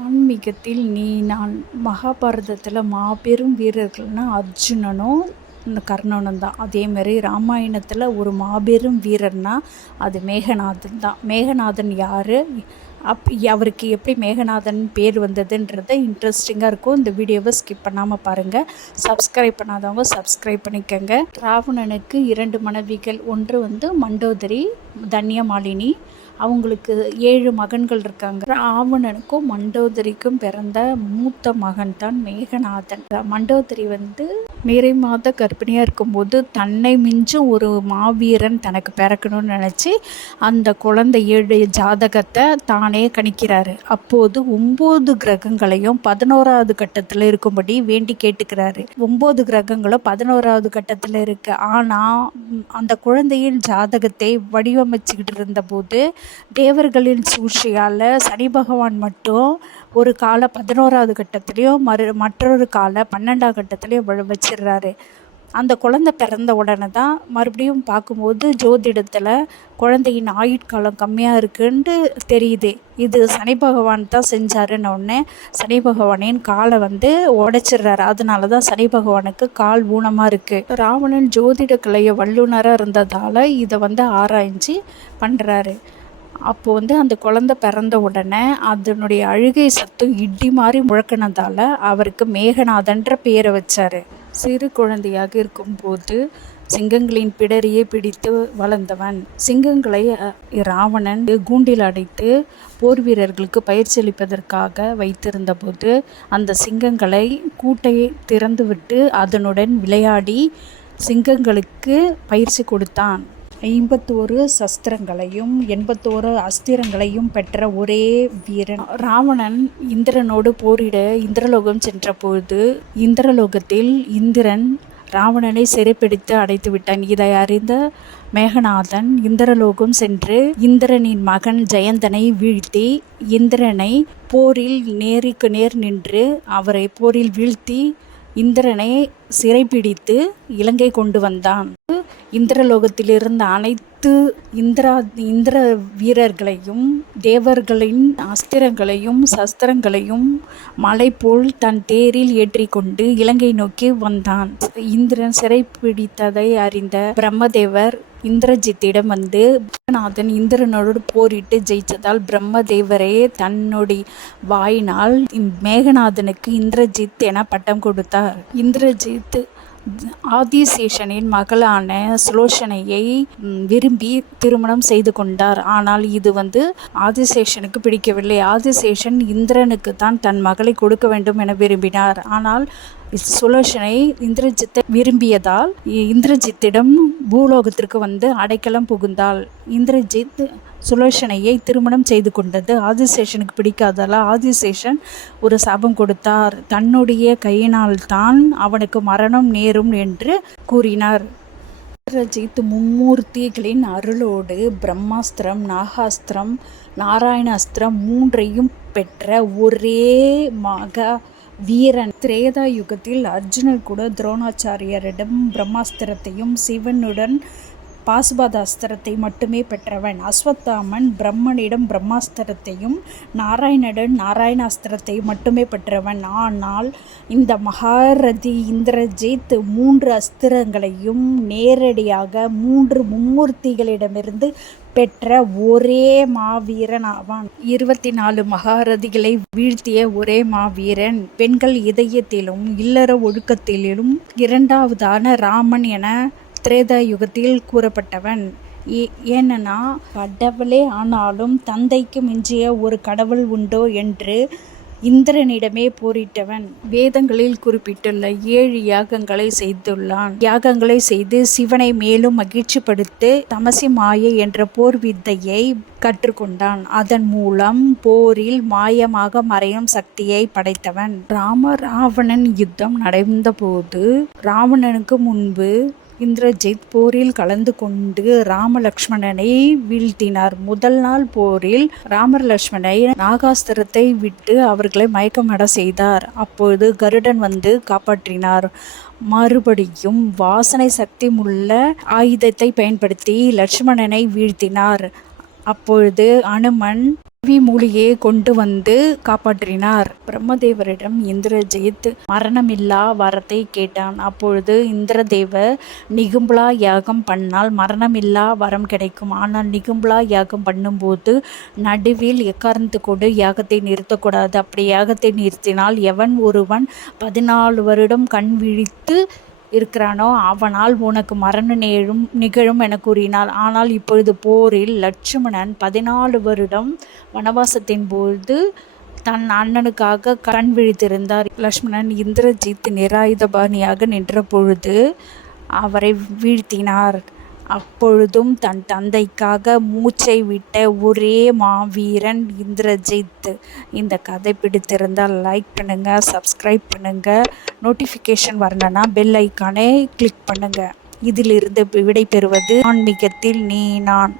ஆன்மீகத்தில் நீ நான் மகாபாரதத்தில் மாபெரும் வீரர்கள்னா அர்ஜுனனும் இந்த கர்ணனும் தான். அதேமாரி ராமாயணத்தில் ஒரு மாபெரும் வீரர்னா அது மேகநாதன் தான். மேகநாதன் யார்? அப் அவருக்கு எப்படி மேகநாதன் பேர் வந்ததுன்றத இன்ட்ரெஸ்டிங்காக இருக்கும். இந்த வீடியோவை ஸ்கிப் பண்ணாமல் பாருங்கள் சப்ஸ்கிரைப் பண்ணாதவங்க சப்ஸ்கிரைப் பண்ணிக்கோங்க. ராவணனுக்கு இரண்டு மனைவிகள். ஒன்று வந்து மண்டோதரி தன்யமாலினி அவங்களுக்கு ஏழு மகன்கள் இருக்காங்க. ராவணனுக்கும் மண்டோதரிக்கும் பிறந்த மூத்த மகன் தான் மேகநாதன். மண்டோதரி வந்து நிறை மாத கர்ப்பிணியாக இருக்கும்போது தன்னை மிஞ்சும் ஒரு மாவீரன் தனக்கு பிறக்கணும்னு நினச்சி அந்த குழந்தை ஜாதகத்தை தானே கணிக்கிறாரு. அப்போது ஒம்பது கிரகங்களையும் பதினோராவது கட்டத்தில் இருக்கும்படி வேண்டி கேட்டுக்கிறாரு. ஒம்பது கிரகங்களும் பதினோராவது கட்டத்தில் இருக்கு. ஆனால் அந்த குழந்தையின் ஜாதகத்தை வடிவமைச்சுக்கிட்டு இருந்தபோது தேவர்களின் சூழ்ச்சியால் சனி பகவான் மட்டும் ஒரு காலை பதினோராவது கட்டத்திலையும் மறு மற்றொரு காலை பன்னெண்டாம் கட்டத்திலையும் வச்சு வச்சிடுறாரு. அந்த குழந்த பிறந்த உடனே தான் மறுபடியும் பார்க்கும்போது ஜோதிடத்தில் குழந்தையின் ஆயுட்காலம் கம்மியாக இருக்குன்ட்டு தெரியுது. இது சனி பகவான் தான் செஞ்சாருன்னு உடனே சனி பகவானின் காலை வந்து உடைச்சிடுறாரு. அதனால தான் சனி பகவானுக்கு கால் ஊனமாக இருக்குது ராவணன் ஜோதிட கலையை வல்லுநராக இருந்ததால் இதை வந்து ஆராய்ஞ்சு பண்ணுறாரு அப்போது வந்து அந்த குழந்த பிறந்த உடனே அதனுடைய அழுகை சத்தம் இடி மாதிரி முழக்கினதால் அவருக்கு மேகநாதன்ற பேரை வச்சார். சிறு குழந்தையாக இருக்கும்போது சிங்கங்களின் பிடரியை பிடித்து வளர்ந்தவன். சிங்கங்களை ராவணன் கூண்டில் அடைத்து போர் வீரர்களுக்கு பயிற்சி அளிப்பதற்காக வைத்திருந்தபோது அந்த சிங்கங்களை கூட்டை திறந்துவிட்டு அதனுடன் விளையாடி சிங்கங்களுக்கு பயிற்சி கொடுத்தான். ஐம்பத்தோரு சஸ்திரங்களையும் எண்பத்தோரு அஸ்திரங்களையும் பெற்ற ஒரே வீரன். ராவணன் இந்திரனோடு போரிட இந்திரலோகம் சென்றபோது இந்திரலோகத்தில் இந்திரன் ராவணனை சிறைப்பிடித்து அடைத்து விட்டான். இதை அறிந்த மேகநாதன் இந்திரலோகம் சென்று இந்திரனின் மகன் ஜெயந்தனை வீழ்த்தி இந்திரனை போரில் நேருக்கு நேர் நின்று அவரை போரில் வீழ்த்தி இந்திரனை சிறைப்பிடித்து இலங்கை கொண்டு வந்தான். இந்திரலோகத்தில் இருந்த அனைத்து இந்திரா இந்திர வீரர்களையும் தேவர்களின் அஸ்திரங்களையும் சஸ்திரங்களையும் மலை போல் தன் தேரில் ஏற்றிக்கொண்டு இலங்கை நோக்கி வந்தான். இந்திரன் சிறைப்பிடித்ததை அறிந்த பிரம்மதேவர் இந்திரஜித்திடம் வந்து நாதன் இந்திரனோடு போரிட்டு ஜெயித்ததால் பிரம்மதேவரே தன்னுடைய வாயினால் மேகநாதனுக்கு இந்திரஜித் என பட்டம் கொடுத்தார். இந்திரஜித் ஆதிசேஷனின் மகளான சுலோசனையை விரும்பி திருமணம் செய்து கொண்டார். ஆனால் இது வந்து ஆதிசேஷனுக்கு பிடிக்கவில்லை. ஆதிசேஷன் இந்திரனுக்கு தான் தன் மகளை கொடுக்க வேண்டும் என விரும்பினார். ஆனால் சுலோசனை இந்திரஜித்தை விரும்பியதால் இந்திரஜித்திடம் பூலோகத்திற்கு வந்து அடைக்கலம் புகுந்தாள். இந்திரஜித் சுலோசனையை திருமணம் செய்து கொண்டது. ஆதிசேஷனுக்கு பிடிக்காதால ஆதிசேஷன் ஒரு சாபம் கொடுத்தார். தன்னுடைய கையினால் தான் அவனுக்கு மரணம் நேரும் என்று கூறினார். இந்திரஜித் மும்மூர்த்திகளின் அருளோடு பிரம்மாஸ்திரம் நாகாஸ்திரம் நாராயணாஸ்திரம் மூன்றையும் பெற்ற ஒரே மகா வீரன். திரேதா யுகத்தில் அர்ஜுனர் கூட துரோணாச்சாரியரிடம் பிரம்மாஸ்திரத்தையும் சிவனுடன் பாசுபாத அஸ்திரத்தை மட்டுமே பெற்றவன். அஸ்வத்தாமன் பிரம்மனிடம் பிரம்மாஸ்திரத்தையும் நாராயணனுடன் நாராயணாஸ்திரத்தை மட்டுமே பெற்றவன். ஆனால் இந்த மகாரதி இந்திரஜித் மூன்று அஸ்திரங்களையும் நேரடியாக மூன்று மும்மூர்த்திகளிடமிருந்து பெற்ற ஒரே மாவீரன் ஆவான். இருபத்தி நாலு மகாரதிகளை வீழ்த்திய ஒரே மாவீரன். பெண்கள் இதயத்திலும் இல்லற ஒழுக்கத்திலும் இரண்டாவதான ராமன் என திரேதா யுகத்தில் கூறப்பட்டவன். ஏனெனா கடவுளே ஆனாலும் தந்தைக்கு மிஞ்சிய ஒரு கடவுள் உண்டோ என்று இந்திரனிடமே போரிட்டவன். வேதங்களில் குறிப்பிட்டுள்ள ஏழு யாகங்களை செய்துள்ளான். யாகங்களை செய்து சிவனை மேலும் மகிழ்ச்சிப்படுத்தி தமசி மாயை என்ற போர் வித்தையை கற்றுக்கொண்டான். அதன் மூலம் போரில் மாயமாக மறையும் சக்தியை படைத்தவன். ராம ராவணன் யுத்தம் நடந்தபோது ராவணனுக்கு முன்பு இந்திரஜித் போரில் கலந்து கொண்டு ராமலக்ஷ்மணனை வீழ்த்தினார். முதல் நாள் போரில் ராமர் லக்ஷ்மணை நாகாஸ்திரத்தை விட்டு அவர்களை மயக்கமட செய்தார். அப்பொழுது கருடன் வந்து காப்பாற்றினார். மறுபடியும் வாசனை சக்தி உள்ள ஆயுதத்தை பயன்படுத்தி லட்சுமணனை வீழ்த்தினார். அப்பொழுது அனுமன் தேவி மூலிகையை கொண்டு வந்து காப்பாற்றினார். பிரம்மதேவரிடம் இந்திரஜித் மரணமில்லா வரத்தை கேட்டான். அப்பொழுது இந்திரதேவர் நிகும்பலா யாகம் பண்ணால் மரணமில்லா வரம் கிடைக்கும். ஆனால் நிகும்பலா யாகம் பண்ணும்போது நடுவில் எக்காரணத்து கொண்டு யாகத்தை நிறுத்தக்கூடாது. அப்படி யாகத்தை நிறுத்தினால் எவன் ஒருவன் பதினாலு வருடம் கண் விழித்து இருக்கிறானோ அவனால் உனக்கு மரண நேரும் நிகழும் என கூறினார் ஆனால் இப்பொழுது போரில் லட்சுமணன் பதினாலு வருடம் வனவாசத்தின் போது தன் அண்ணனுக்காக கண் விழித்திருந்தார். லக்ஷ்மணன் இந்திரஜித் நிராயுதபாணியாக நின்ற பொழுது அவரை வீழ்த்தினார். அப்பொழுதும் தன் தந்தைக்காக மூச்சை விட்ட ஒரே மாவீரன் இந்திரஜித். இந்த கதை பிடித்திருந்தால் லைக் பண்ணுங்கள் சப்ஸ்கிரைப் பண்ணுங்கள் நோட்டிஃபிகேஷன் வரணுன்னா பெல் ஐக்கானே கிளிக் பண்ணுங்கள் இதிலிருந்து விடை பெறுவது ஆன்மீகத்தில் நீ நான்.